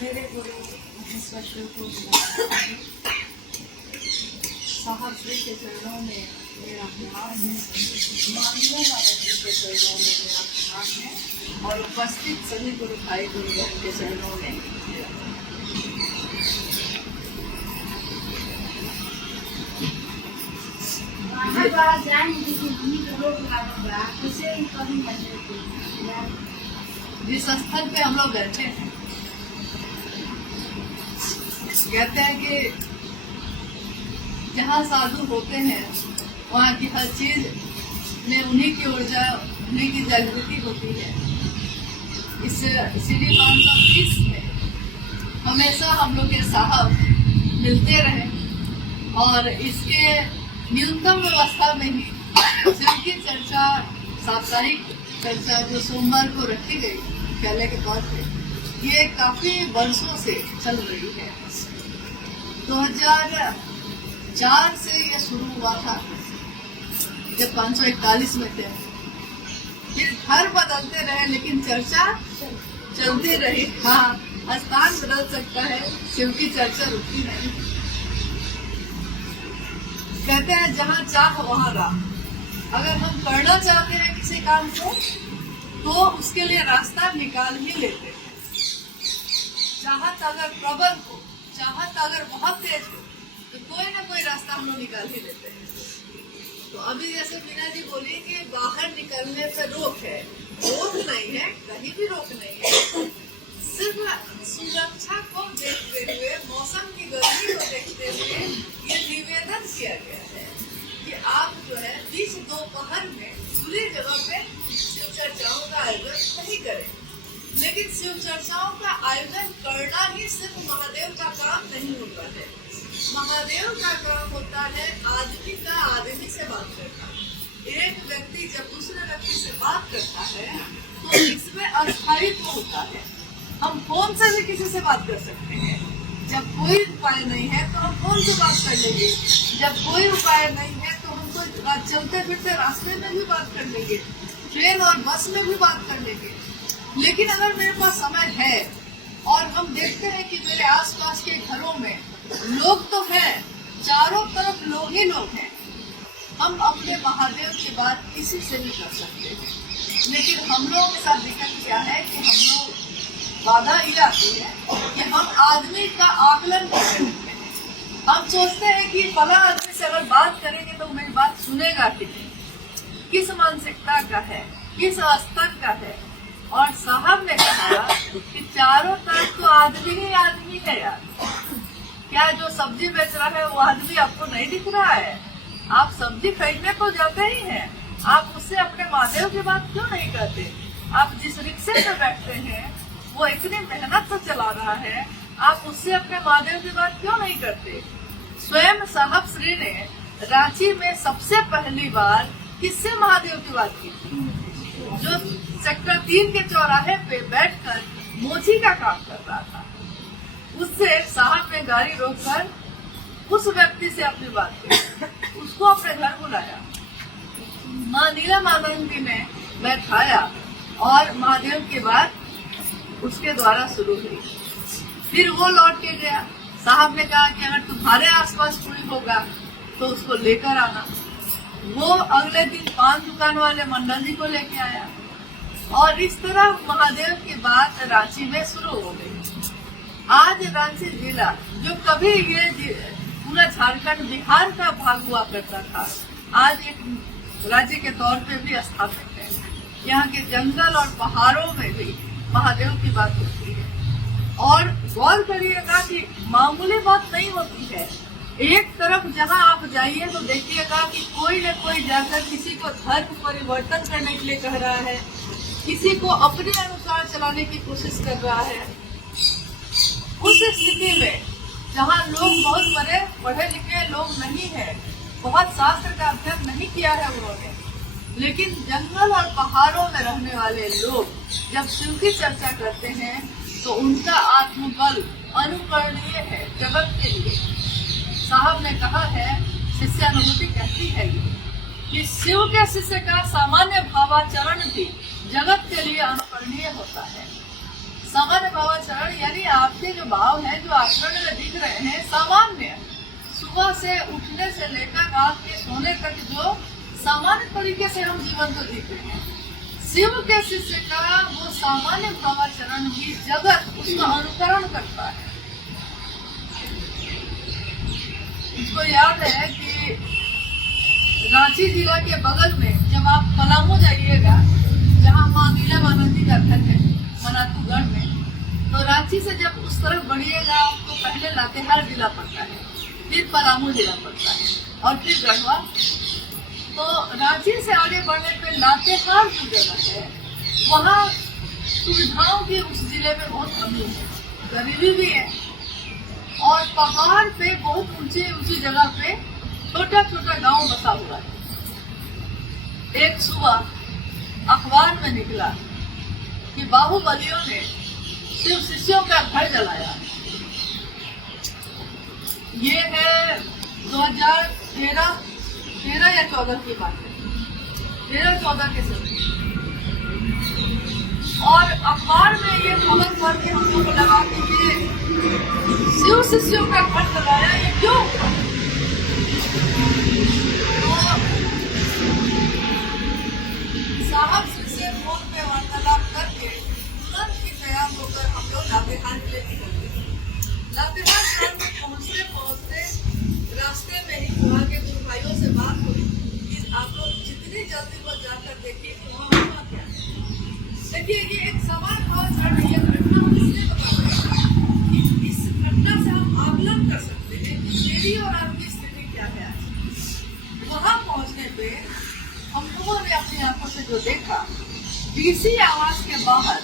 मेरे गुरु महेश्वर शिव को साहब श्री के चरणों में मेरा प्रणाम है। माननीय बाबा जी के चरणों में मेरा प्रणाम है और उपस्थित सभी गुरु भाई गुरु बहन के चरणों में मेरा जिस स्थल पे हम लोग बैठे हैं, कहते हैं कि जहाँ साधु होते हैं वहाँ की हर चीज में उन्हीं की ऊर्जा, उन्हीं की जागृति होती है। इसीलिए 520 में हमेशा हम लोग के साहब मिलते रहे और इसके न्यूनतम व्यवस्था में ही शिव की चर्चा, साप्ताहिक चर्चा जो सोमवार को रखी गई पहले के तौर पे, ये काफी वर्षों से चल रही है। 2004 से ये शुरू हुआ था जब 541 में थे। फिर घर बदलते रहे लेकिन चर्चा चलती रही। हाँ, स्थान बदल सकता है, शिव की चर्चा रुकती नहीं। कहते हैं जहाँ चाह वहाँ राह। अगर हम करना चाहते हैं किसी काम को तो उसके लिए रास्ता निकाल ही लेते हैं। चाहत अगर प्रबल हो, चाहत अगर बहुत तेज हो तो कोई ना कोई रास्ता हम लोग निकाल ही लेते हैं। तो अभी जैसे मीना जी बोली कि बाहर निकलने से रोक है, रोक नहीं है, कहीं भी रोक नहीं है। सिर्फ सुरक्षा को देखते हुए, मौसम की गर्मी को देखते हुए ये निवेदन किया गया है कि आप जो है बीच दोपहर में खुली जगह पे शिव चर्चाओं का आयोजन नहीं करें। लेकिन शिव चर्चाओं का आयोजन करना ही सिर्फ महादेव का काम नहीं होता है। महादेव का काम होता है आदमी का आदमी से बात करना। एक व्यक्ति जब दूसरे व्यक्ति से बात करता है तो इसमें अस्थायित्व होता है। हम फोन से भी किसी से बात कर सकते हैं। जब कोई उपाय नहीं है तो हम फोन से बात कर लेंगे। जब कोई उपाय नहीं है तो हम तो चलते फिरते रास्ते में भी बात कर लेंगे, ट्रेन और बस में भी बात कर लेंगे। लेकिन अगर मेरे पास समय है और हम देखते हैं कि मेरे आसपास के घरों में लोग तो हैं, चारों तरफ लोग ही लोग हैं, हम अपने महादेव की बात किसी से भी कर सकते हैं। लेकिन हम लोगों के साथ दिक्कत क्या है कि हम लोग बाधा ये आती है कि हम आदमी का आकलन करते हैं। हम सोचते हैं कि फला आदमी से अगर बात करेंगे तो मेरी बात सुनेगा कि नहीं, किस मानसिकता का है, किस स्तर का है। और साहब ने कहा कि चारों तरफ तो आदमी ही आदमी है यार। क्या जो सब्जी बेच रहा है वो आदमी आपको नहीं दिख रहा है? आप सब्जी खरीदने को जाते ही हैं, आप उससे अपने महादेव की बात क्यों नहीं करते? आप जिस रिक्शे पे बैठते हैं वो इतनी मेहनत से चला रहा है, आप उससे अपने महादेव की बात क्यों नहीं करते? स्वयं साहब श्री ने रांची में सबसे पहली बार किससे महादेव की बात की थी? जो सेक्टर 3 के चौराहे पे बैठकर मोची का काम कर रहा था, उससे साहब ने गाड़ी रोककर उस व्यक्ति से अपनी बात की, उसको अपने घर बुलाया, माँ नीलमानंदी ने बैठाया और महादेव की बात उसके द्वारा शुरू हुई। फिर वो लौट के गया। साहब ने कहा कि अगर तुम्हारे आसपास कोई होगा तो उसको लेकर आना। वो अगले दिन पान दुकान वाले मंडल जी को लेके आया और इस तरह महादेव की बात रांची में शुरू हो गई। आज रांची जिला जो कभी ये पूरा झारखंड बिहार का भाग हुआ करता था, आज एक राज्य के तौर पे भी स्थापित है। यहाँ के जंगल और पहाड़ों में भी महादेव की बात होती है। और गौर करिएगा कि मामूली बात नहीं होती है। एक तरफ जहाँ आप जाइए तो देखिएगा कि कोई न कोई जाकर किसी को धर्म परिवर्तन करने के लिए कह रहा है, किसी को अपने अनुसार चलाने की कोशिश कर रहा है। उस स्थिति में जहाँ लोग बहुत बड़े पढ़े लिखे लोग नहीं है, बहुत शास्त्र का अध्ययन नहीं किया है उन्होंने, लेकिन जंगल और पहाड़ों में रहने वाले लोग जब शिव की चर्चा करते हैं तो उनका आत्मबल अनुकरणीय है जगत के लिए। साहब ने कहा है, शिष्यानुभूति कहती है कि शिव के शिष्य का सामान्य भावाचरण भी जगत के लिए अनुकरणीय होता है। सामान्य भावाचरण यानी आपके जो भाव हैं, जो आचरण में दिख रहे हैं, सामान्य सुबह से उठने से लेकर रात के सोने तक जो सामान्य तरीके से हम जीवन को जीते हैं, शिव के शिष्य का वो सामान्य भावाचरण भी जगत उसका अनुकरण करता है। इसको याद है कि रांची जिला के बगल में जब आप पलामू जाइएगा, जहाँ माँ नीलामानंदी का घर है मनातूगढ़ में, तो रांची से जब उस तरफ बढ़िएगा आपको पहले लातेहार जिला पड़ता है, फिर पलामू जिला पड़ता है और फिर गढ़वा। तो रांची से आगे बढ़ने पे लातेहार जो जगह है, वहाँ सुविधाओं की उस जिले में बहुत कमी है, गरीबी भी है, और पहाड़ पे बहुत ऊंची ऊंची जगह पे छोटा छोटा गांव बसा हुआ है। एक सुबह अखबार में निकला कि बाहुबलियों ने शिव शिष्यों का घर जलाया। ये है 2013 या 14 की बात है, 13-14 के समय। और अखबार में ये खबर पढ़ के हम लोग को लगा कि ये शिव शिष्यों का घर जलाया, ये क्यों? साहब से फोन पे वार्तालाप करके तुरंत ही तैयार होकर हम लोग लातेहार जिले निकल गए। लातेहार शहर में पहुंचते पहुंचते रास्ते में ही वहाँ के गुरु भाइयों से बात हुई कि आप लोग जितनी जल्दी वो जाकर देखिए कि वहाँ हुआ क्या है। देखिए ये एक सवाल बहुत चढ़ रही है, घटना हम इसलिए बता रहे हैं कि इस घटना से हम आकलन कर सकते हैं कि मेरी और आपकी स्थिति क्या है। वहाँ पहुंचने पे हम लोगों ने अपनी आंखों से जो देखा, डीसी आवास के बाहर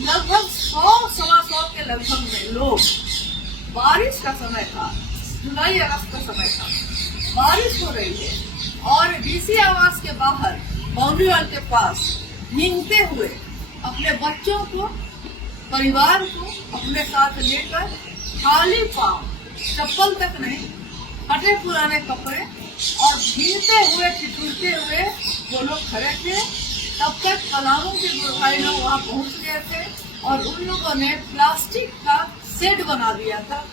लगभग 100-125 के लगभग में लोग, बारिश का समय था, जुलाई अगस्त का समय था, बारिश हो रही है, और डीसी आवास के बाहर बाउंड्री वाल के पास नींदते हुए अपने बच्चों को, परिवार को अपने साथ लेकर खाली पांव, चप्पल तक नहीं, फटे पुराने कपड़े और भीगते हुए ठिठुरते हुए वो लोग खड़े थे। तब तक पलामू के गुरु भाई लोग वहाँ पहुँच गए थे और उन लोगों ने प्लास्टिक का सेट बना दिया था,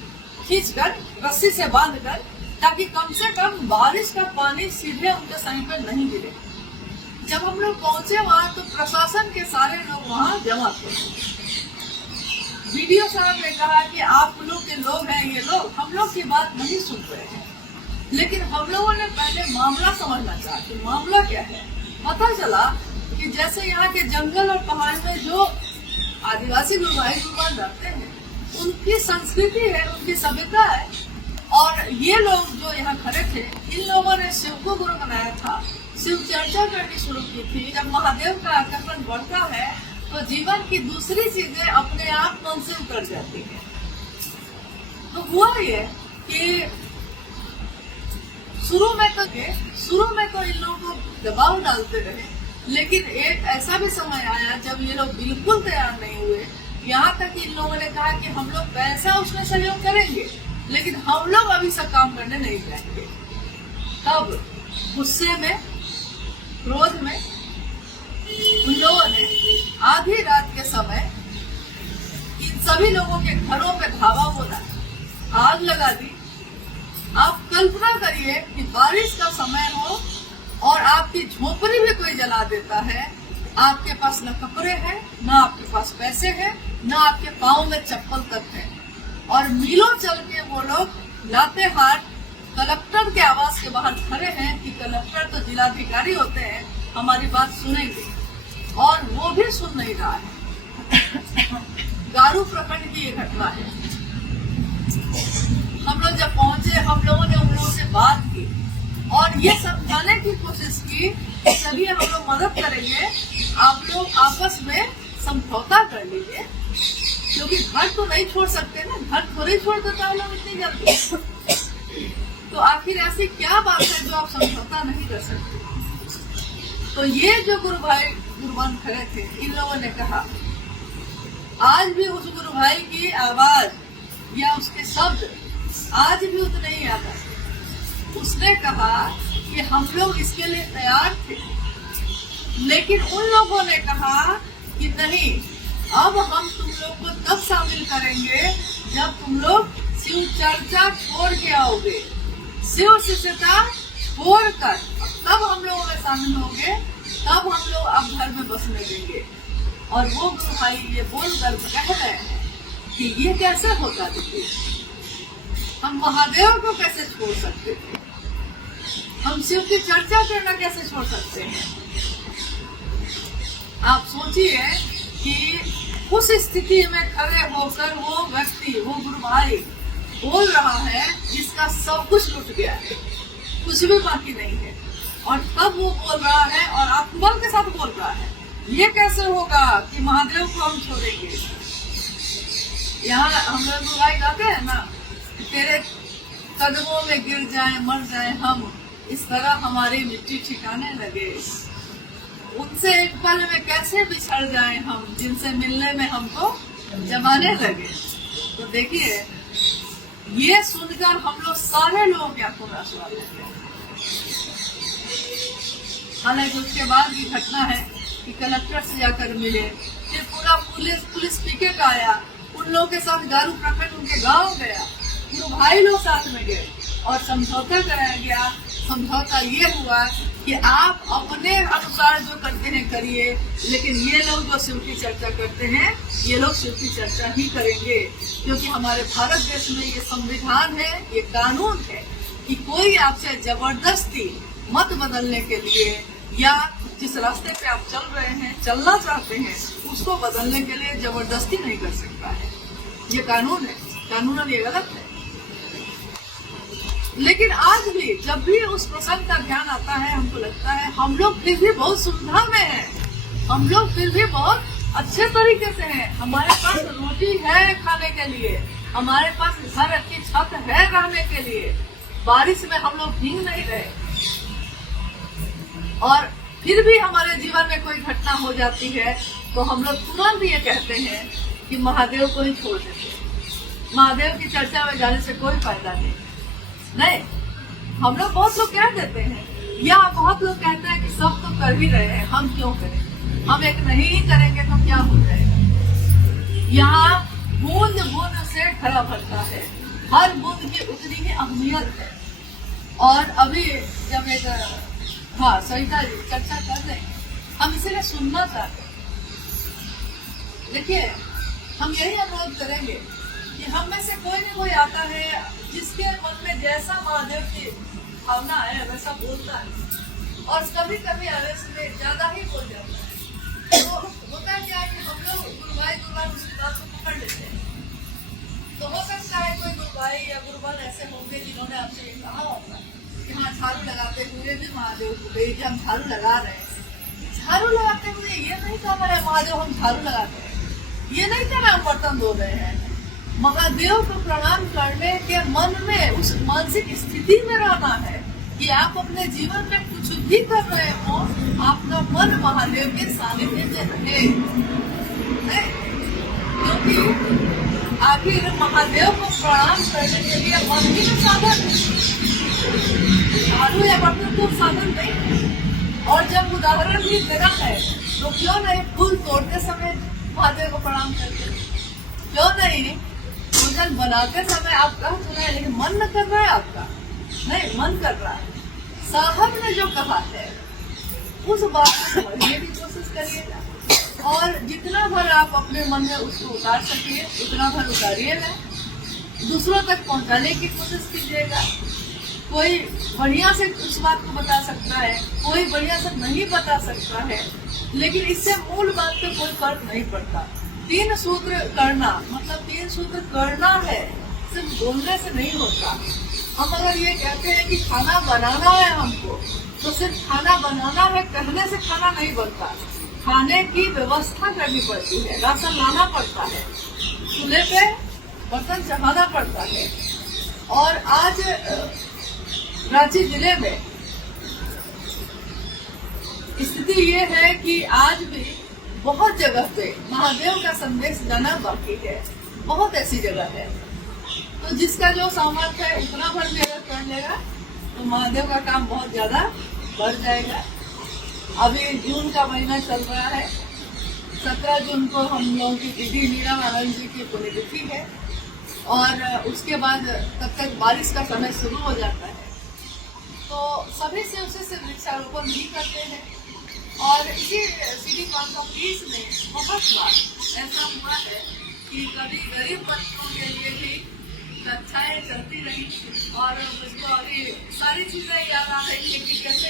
खींचकर रस्सी से बांधकर, ताकि कम से कम बारिश का पानी सीधे उनके सर पर नहीं गिरे। जब हम लोग पहुंचे वहाँ तो प्रशासन के सारे लोग वहाँ जमा थे। वीडियो साहब ने कहा कि आप लोग के लोग हैं, ये लोग हम लोग की बात नहीं सुन रहे हैं, लेकिन हम लोगों ने पहले मामला समझना चाहा कि मामला क्या है। पता चला कि जैसे यहाँ के जंगल और पहाड़ में जो आदिवासी गुरु भाई गुरुवान रहते हैं, उनकी संस्कृति है, उनकी सभ्यता है, और ये लोग जो यहाँ खड़े थे, इन लोगों ने शिव को गुरु बनाया था, शिव चर्चा करनी शुरू की थी। जब महादेव का आकर्षण बढ़ता है तो जीवन की दूसरी चीजें अपने आप मन से उतर जाती है। तो हुआ ये कि शुरू में तो इन लोगों को दबाव डालते रहे, लेकिन एक ऐसा भी समय आया जब ये लोग बिल्कुल तैयार नहीं हुए। यहाँ तक इन लोगों ने कहा कि हम लोग पैसा उसमें सहयोग करेंगे, लेकिन हम लोग अभी सब काम करने नहीं जाएंगे। तब गुस्से में, क्रोध में उन लोगों ने आधी रात के समय इन सभी लोगों के घरों पे धावा बोला, आग लगा दी। आप कल्पना करिए कि बारिश का समय हो और आपकी झोपड़ी भी कोई जला देता है, आपके पास न कपड़े हैं, न आपके पास पैसे हैं, न आपके पाँव में चप्पल तक है, और मीलों चल के वो लोग लातेहार कलेक्टर के आवास के बाहर खड़े हैं कि कलेक्टर तो जिलाधिकारी होते हैं, हमारी बात सुनेंगे, और वो भी सुन नहीं रहा है। गारू प्रखंड की ये घटना है। हम लोग जब पहुंचे, हम लोगों ने उन लोगों से बात की और ये समझाने की कोशिश की, चलिए हम लोग मदद करेंगे, आप लोग आपस में समझौता कर लीजिए, क्योंकि घर तो नहीं छोड़ सकते ना, घर थोड़े छोड़ देता है लोग इतनी जल्दी। तो आखिर ऐसी क्या बात है जो आप समझौता नहीं कर सकते? तो ये जो गुरु भाई गुरुवान खड़े थे, इन लोगों ने कहा, आज भी उस गुरु भाई की आवाज या उसके शब्द आज भी उतने ही आता है। उसने कहा कि हम लोग इसके लिए तैयार थे, लेकिन उन लोगों ने कहा कि नहीं, अब हम तुम लोग को तब शामिल करेंगे जब तुम लोग शिव चर्चा छोड़ के आओगे, शिव शिष्यता छोड़कर, तब हम लोगों में शामिल होंगे, तब हम लोग अब घर में बसने देंगे। और वो गुरु भाई ये बोलकर कह रहे हैं कि ये कैसे होता देखिए, हम महादेव को कैसे छोड़ सकते थे, हम शिव की चर्चा करना कैसे छोड़ सकते हैं। आप सोचिए कि उस स्थिति में खड़े होकर वो व्यक्ति, वो गुरु भाई बोल रहा है जिसका सब कुछ लुट गया है, कुछ भी बाकी नहीं है, और तब वो बोल रहा है और आत्मबल के साथ बोल रहा है। ये कैसे होगा कि महादेव को हम छोड़ेंगे। यहाँ हम लोग गुरु भाई गाते हैं ना, तेरे कदमों में गिर जाए मर जाए हम, इस तरह हमारी मिट्टी ठिकाने लगे, उनसे एक पल में कैसे बिछड़ जाए हम, जिनसे मिलने में हमको जमाने लगे। तो देखिए, ये सुनकर हम लोग सारे लोग क्या पूरा सवाल है। हालांकि उसके बाद की घटना है कि कलेक्टर से जाकर मिले, फिर पूरा पुलिस पिकेट आया, उन लोगों के साथ गारू प्रखंड उनके गांव गया, गुरु भाई लोग साथ में गए और समझौता कराया गया। समझौता ये हुआ कि आप अपने अनुसार जो करते हैं करिए, लेकिन ये लोग जो शिव की चर्चा करते हैं, ये लोग शिव की चर्चा ही करेंगे, क्योंकि हमारे भारत देश में ये संविधान है, ये कानून है कि कोई आपसे जबरदस्ती मत बदलने के लिए या जिस रास्ते पे आप चल रहे हैं, चलना चाहते हैं, उसको बदलने के लिए जबरदस्ती नहीं कर सकता है। ये कानून है, कानूनन ये गलत है। लेकिन आज भी जब भी उस प्रसंग का ध्यान आता है, हमको लगता है हम लोग फिर भी बहुत सुविधा में हैं, हम लोग फिर भी बहुत अच्छे तरीके से हैं, हमारे पास रोटी है खाने के लिए, हमारे पास घर की छत है रहने के लिए, बारिश में हम लोग भीग नहीं रहे, और फिर भी हमारे जीवन में कोई घटना हो जाती है तो हम लोग तुरंत ये कहते हैं कि महादेव को ही छोड़ देते, महादेव की चर्चा में जाने से कोई फायदा नहीं। हम लोग बहुत लोग कह देते हैं, या बहुत लोग कहते हैं कि सब तो कर ही रहे हैं, हम क्यों करें, हम एक नहीं ही करेंगे तो क्या हो जाएगा। यहाँ बूंद बूंद से घड़ा भरता है, हर बूंद की उतनी ही अहमियत है। और अभी जब एक सविता जी चर्चा कर रहे हैं, हम इसीलिए सुनना चाहते हैं। देखिए, हम यही अनुरोध करेंगे कि हम में से कोई न कोई आता है जिसके मन में जैसा महादेव की भावना है वैसा बोलता है, और कभी कभी आवेश में ज्यादा ही बोल जाता है। तो होता क्या है कि हम लोग गुरुभाई उसकी बात को पकड़ लेते हैं। तो हो सकता है कोई गुरुभाई या गुरुबल ऐसे होंगे जिन्होंने आपसे ये कहा होगा कि हाँ, झाड़ू लगाते हुए भी महादेव को गई, हम झाड़ू लगा रहे हैं। झाड़ू लगाते हुए ये नहीं कह रहे महादेव हम झाड़ू लगाते हैं, ये नहीं कह रहे हम बर्तन धो रहे हैं। महादेव को प्रणाम करने के मन में, उस मानसिक स्थिति में रहना है कि आप अपने जीवन में कुछ भी कर रहे हो, आपका मन महादेव के सानिध्य में रहे। क्योंकि आखिर महादेव को प्रणाम करने के लिए मन ही में साधन है, झाड़ू या बर्तन तो साधन नहीं। और जब उदाहरण भी देना है तो क्यों नहीं फूल तोड़ते समय महादेव को प्रणाम करते, क्यों नहीं भोजन बनाते समय आप कह सुना है लेकिन मन न कर रहा है आपका, नहीं मन कर रहा है। साहब ने जो कहा है उस बात को समझने की कोशिश करिएगा, और जितना भर आप अपने मन में उसको उतार सकिए उतना भर उतारिएगा, दूसरों तक पहुंचाने की कोशिश कीजिएगा। कोई बढ़िया से उस बात को बता सकता है, कोई बढ़िया से नहीं बता सकता है, लेकिन इससे मूल बात पे कोई फर्क नहीं पड़ता। 3 सूत्र करना मतलब 3 सूत्र करना है, सिर्फ बोलने से नहीं होता। हम अगर ये कहते हैं कि खाना बनाना है हमको, तो सिर्फ खाना बनाना है कहने से खाना नहीं बनता, खाने की व्यवस्था करनी पड़ती है, राशन लाना पड़ता है, चूल्हे पे बर्तन चढ़ाना पड़ता है। और आज रांची जिले में स्थिति ये है कि आज भी बहुत जगह पे महादेव का संदेश जाना बाकी है, बहुत ऐसी जगह है। तो जिसका जो सामर्थ्य है उतना भर भी अगर कर लेगा तो महादेव का काम बहुत ज्यादा बढ़ जाएगा। अभी जून का महीना चल रहा है, 17 जून को हम लोगों की दीदी मीरा आनंद जी की पुण्यतिथि है। और उसके बाद तब तक बारिश का समय शुरू हो जाता है। तो सभी से उसे से वृक्षारोपण भी करते हैं। और इसी सिटी कॉन्फ्रेंस में बहुत बार ऐसा हुआ है कि कभी गरीब बच्चों के लिए भी कक्षाएं चलती रही और मुझको अभी सारी चीजें याद आ रही है कि कैसे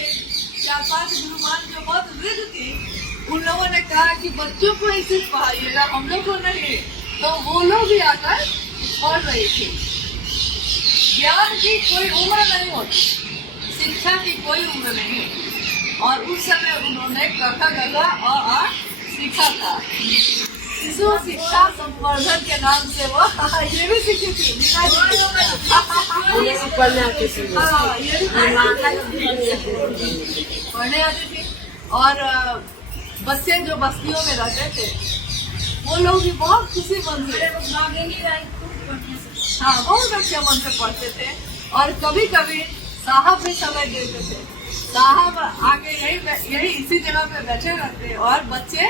4-5 गुरुमान जो बहुत वृद्ध थी, उन लोगों ने कहा कि बच्चों को ही सिर्फ पढ़ाइएगा, हम लोग को नहीं। तो वो लोग भी आकर पढ़ रहे थे। ज्ञान की कोई उम्र नहीं होती, शिक्षा की कोई उम्र नहीं होती। और उस समय उन्होंने क ख ग घ अ आ सीखा था। शिशु शिक्षा संवर्धन के नाम से वो ये भी सीखी थी। पढ़ने आती थी। और बच्चे जो बस्तियों में रहते थे वो लोग भी बहुत खुशी मन से, हाँ, बहुत अच्छे मन से पढ़ते थे। और कभी कभी साहब भी समय देते थे। साहब आके यही इसी जगह पे बैठे रहते और बच्चे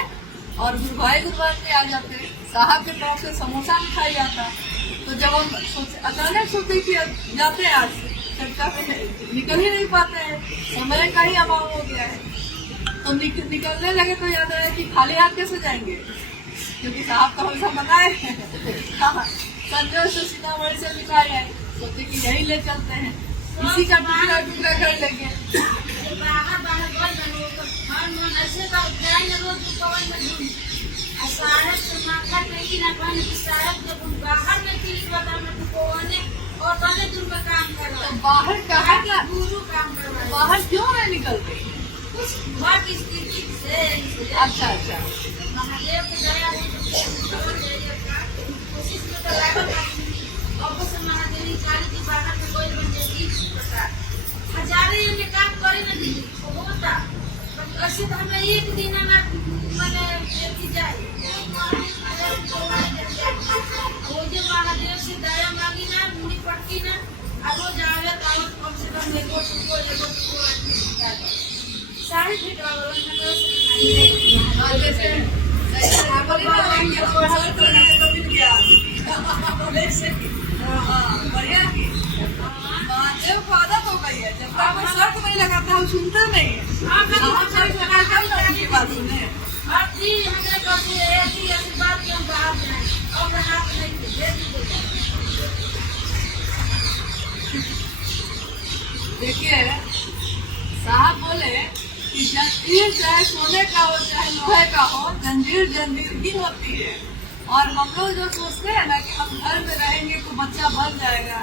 और गुरुभाई गुरुवार पे आ जाते। साहब के तरफ से समोसा भी खाई जाता। तो जब हम अचानक सोचे कि जाते हैं आज चर्चा में निकल ही नहीं पाते हैं, समय का ही अभाव हो गया है। तो निकलने लगे तो याद आया कि खाली हाथ कैसे जाएंगे, क्योंकि साहब तो हमेशा बनाए संजय से सीतामढ़ी से मिठाई आई। सोचे कि यही ले चलते हैं, इसी का टुकड़ा कर लेंगे। तो बाहर कहाँ का बाहर क्यों नहीं निकलते? अच्छा अच्छा, महादेव की दया महादेवी काली की बाहर में कोई बंदे हजारे ये काम करे ना दी होता। ऐसे तो हमें एक दिन में मैंने देखी जाए वो जो महादेव से दया मांगी ना, मुड़ी पड़ती ना, अब वो जावे तो कम से कम देखो सारी फिट बढ़िया की महादेव को आदत हो गई है। जब तक शर्त नहीं लगाता है सुनता नहीं है। शर्त लगाकर उनकी बात सुने। देखिए, साहब बोले कि जंजीर चाहे सोने का हो चाहे लोहे का हो, जंजीर जंजीर ही होती है। और हम लोग जो सोचते हैं ना कि हम घर में रहेंगे तो बच्चा बन जाएगा,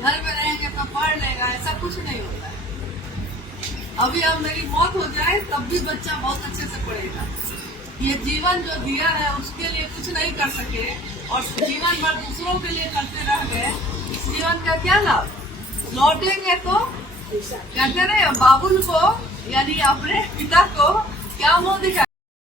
घर में रहेंगे तो पढ़ लेगा, ऐसा कुछ नहीं होता है। अभी अब मेरी मौत हो जाए तब भी बच्चा बहुत अच्छे से पढ़ेगा। ये जीवन जो दिया है उसके लिए कुछ नहीं कर सके और जीवन भर दूसरों के लिए करते रह गए, इस जीवन का क्या लाभ? लौटेंगे तो कहते रहे बाबुल को यानी अपने पिता को क्या मुंह दिखा